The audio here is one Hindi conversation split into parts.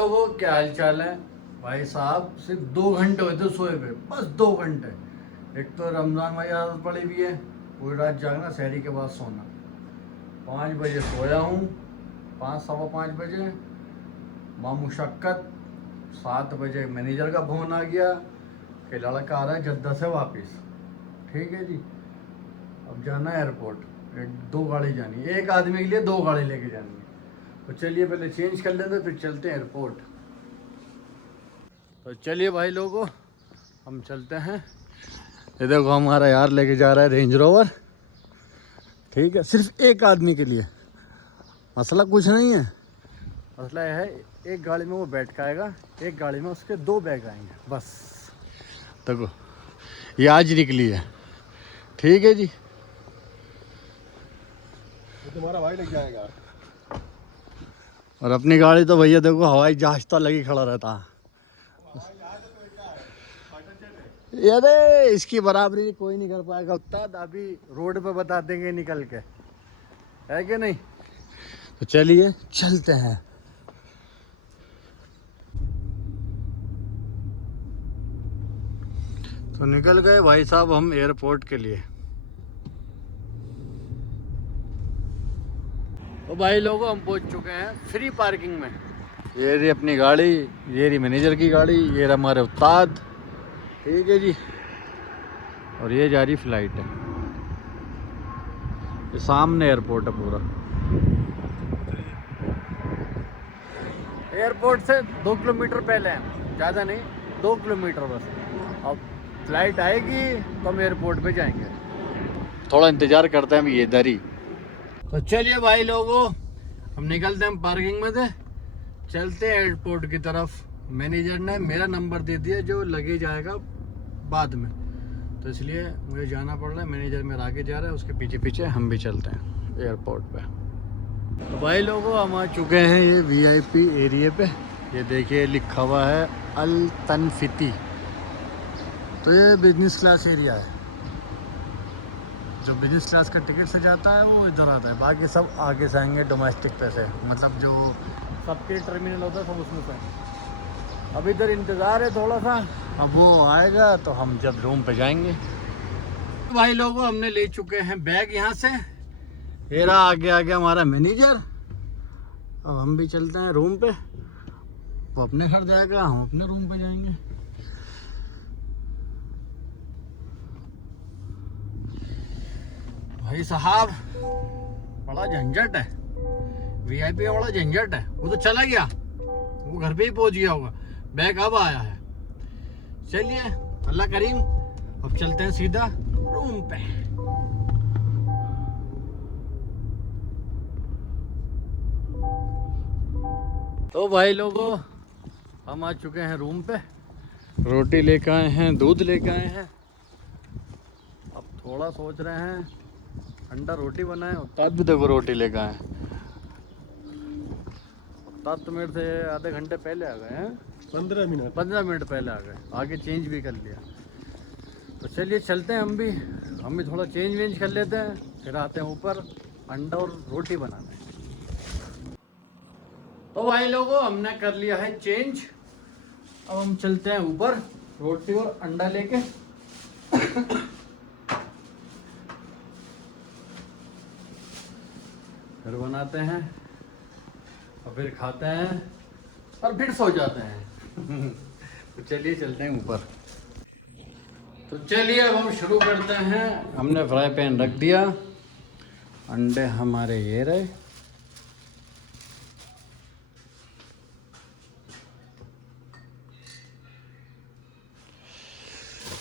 लोगों क्या हाल चाल है भाई साहब। सिर्फ 2 घंटे हुए थे सोए पे, बस 2 घंटे। एक तो रमजान वाली आदत पड़ी हुई है, पूरी रात जागना, शहरी के बाद सोना। 5 बजे सोया हूँ, 5 सवा 5 बजे मामुशक्कत। 7 बजे मैनेजर का फोन आ गया कि लड़का आ रहा है जद्दा से वापस। ठीक है जी, अब जाना है एयरपोर्ट। दो गाड़ी जानी है, एक आदमी के लिए 2 गाड़ी लेके जानी है। तो चलिए पहले चेंज कर लेते, फिर चलते हैं एयरपोर्ट। तो चलिए भाई लोगों, हम चलते हैं। ये देखो हमारा यार लेके जा रहा है रेंज रोवर। ठीक है, सिर्फ एक आदमी के लिए। मसला कुछ नहीं है, मसला यह है एक गाड़ी में वो बैठ के आएगा, एक गाड़ी में उसके 2 बैग आएंगे बस। देखो ये आज निकली है। ठीक है जी, तो तुम्हारा भाई लग जाएगा। और अपनी गाड़ी तो भैया देखो हवाई जहाज तो लगी खड़ा रहता है। अरे इसकी बराबरी कोई नहीं कर पाएगा उस्ताद, अभी रोड पे बता देंगे निकल के, है कि नहीं। तो चलिए चलते हैं। तो निकल गए भाई साहब हम एयरपोर्ट के लिए। तो भाई लोगों हम पहुंच चुके हैं फ्री पार्किंग में। ये रही अपनी गाड़ी, ये रही मैनेजर की गाड़ी, ये रहा हमारे उस्ताद। ठीक है जी, और ये जा रही फ्लाइट है। ये सामने एयरपोर्ट है पूरा। एयरपोर्ट से 2 किलोमीटर पहले हैं, ज़्यादा नहीं, 2 किलोमीटर बस। अब फ्लाइट आएगी तो हम एयरपोर्ट पे जाएंगे। थोड़ा इंतज़ार करते हैं अभी इधर ही। तो चलिए भाई लोगों, हम निकलते हैं पार्किंग में से, चलते हैं एयरपोर्ट की तरफ। मैनेजर ने मेरा नंबर दे दिया जो लगेज आएगा बाद में, तो इसलिए मुझे जाना पड़ रहा है। मैनेजर मेरा आगे जा रहा है, उसके पीछे पीछे हम भी चलते हैं एयरपोर्ट पे। तो भाई लोगों हम आ चुके हैं ये वीआईपी एरिया पे। ये देखिए लिखा हुआ है अल तनफिती। तो ये बिजनेस क्लास एरिया है। जो बिजनेस क्लास का टिकट से जाता है वो इधर आता है, बाकी सब आगे से आएंगे डोमेस्टिक पे से, मतलब जो सबके टर्मिनल होता है सब उसमें से। अब इधर इंतज़ार है थोड़ा सा, अब वो आएगा तो हम जब रूम पे जाएंगे। तो भाई लोगों हमने ले चुके हैं बैग यहाँ से। ये रहा आगे आगे हमारा मैनेजर। अब हम भी चलते हैं रूम पे। वो अपने घर जाएगा, हम अपने रूम पे जाएंगे। भाई साहब बड़ा झंझट है, वीआईपी का बड़ा झंझट है। वो तो चला गया, वो घर पे ही पहुंच गया होगा, बैग अब आया है। चलिए अल्लाह करीम, अब चलते हैं सीधा रूम पे। तो भाई लोगों हम आ चुके हैं रूम पे। रोटी लेकर आए हैं, दूध लेकर आए हैं। अब थोड़ा सोच रहे हैं अंडा रोटी बनाए। उस्ताद भी देखो रोटी लेकर आए। उस्ताद तो मेरे से आधे घंटे पहले आ गए हैं, 15 मिनट पहले आ गए, आगे चेंज भी कर लिया। तो चलिए चलते हैं हम भी थोड़ा चेंज वेंज कर लेते हैं, फिर आते हैं ऊपर अंडा और रोटी बनाने। तो भाई लोगों हमने कर लिया है चेंज, अब हम चलते हैं ऊपर रोटी और अंडा लेके। फिर बनाते हैं और फिर खाते हैं और फिर सो जाते हैं। तो चलिए चलते हैं ऊपर। तो चलिए अब हम शुरू करते हैं। हमने फ्राई पैन रख दिया, अंडे हमारे ये रहे।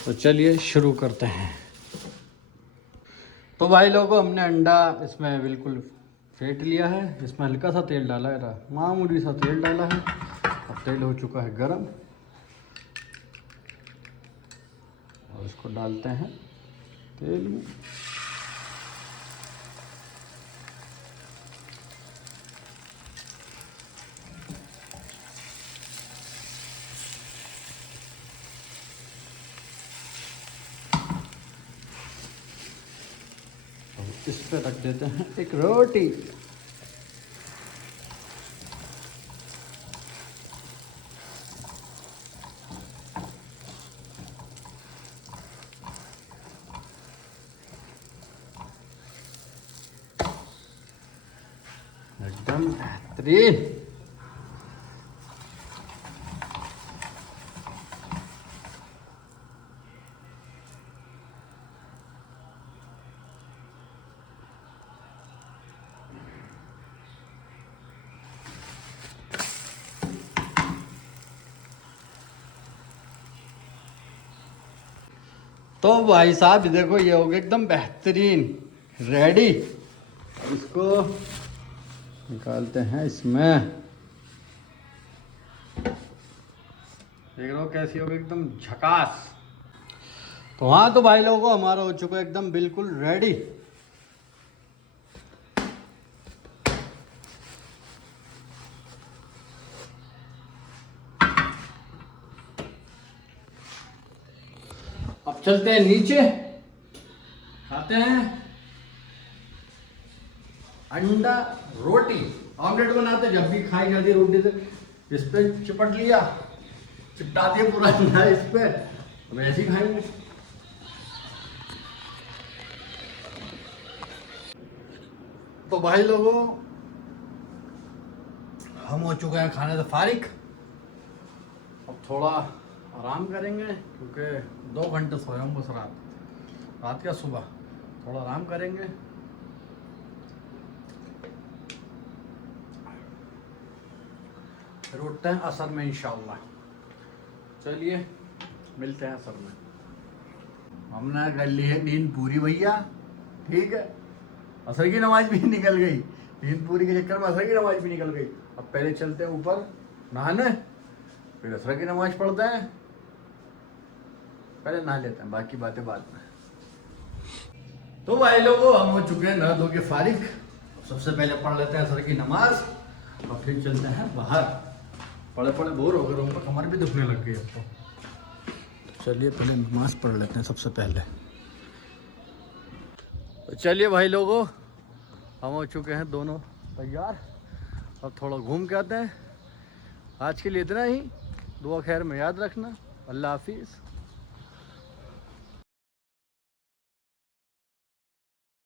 तो चलिए शुरू करते हैं। तो भाई लोगों हमने अंडा इसमें बिल्कुल फेंट लिया है। इसमें हल्का सा तेल डाला है, मामूली सा तेल डाला है। अब तेल हो चुका है गरम और इसको डालते हैं तेल में। इस पे रख देते हैं एक रोटी। बेहतरीन। तो भाई साहब देखो ये हो गया एकदम बेहतरीन रेडी। इसको निकालते हैं इसमें। देख रहे हो कैसी होगी एकदम झकास। तो हाँ तो भाई लोगों हमारा हो चुका है एकदम बिल्कुल रेडी। अब चलते हैं नीचे, खाते हैं अंडा रोटी। ऑमलेट बनाते जब भी खाई जाती रोटी से इस पे चिपट लिया, चिपटा दिया पूरा अंडा इस पे, अब ऐसे ही खाएंगे। तो भाई लोगों हम हो चुके हैं खाने से फारिग। अब थोड़ा आराम करेंगे क्योंकि 2 घंटे सोया हूँ बस रात का सुबह। थोड़ा आराम करेंगे। फिर उठते हैं असर में इंशाल्लाह। चलिए मिलते हैं असर में। हमने कर ली है नींद पूरी भैया, ठीक है। असर की नमाज भी निकल गई, नींद पूरी के चक्कर में असर की नमाज भी निकल गई। अब पहले चलते हैं ऊपर नहाने, फिर असर की नमाज पढ़ते हैं। पहले नहा लेते हैं, बाकी बातें बाद में। तो भाई लोगों हम हो चुके हैं नहा धो के फारिग। सबसे पहले पढ़ लेते हैं असर की नमाज और फिर चलते हैं बाहर। पढ़े पढ़े बोर हो गए, उनको कमर भी दुखने लग गई अब तो चलिए पहले नमाज पढ़ लेते हैं सबसे पहले। तो चलिए भाई लोगों हम हो चुके हैं दोनों तैयार। अब थोड़ा घूम के आते हैं। आज के लिए इतना ही। दुआ खैर में याद रखना। अल्लाह हाफिज़।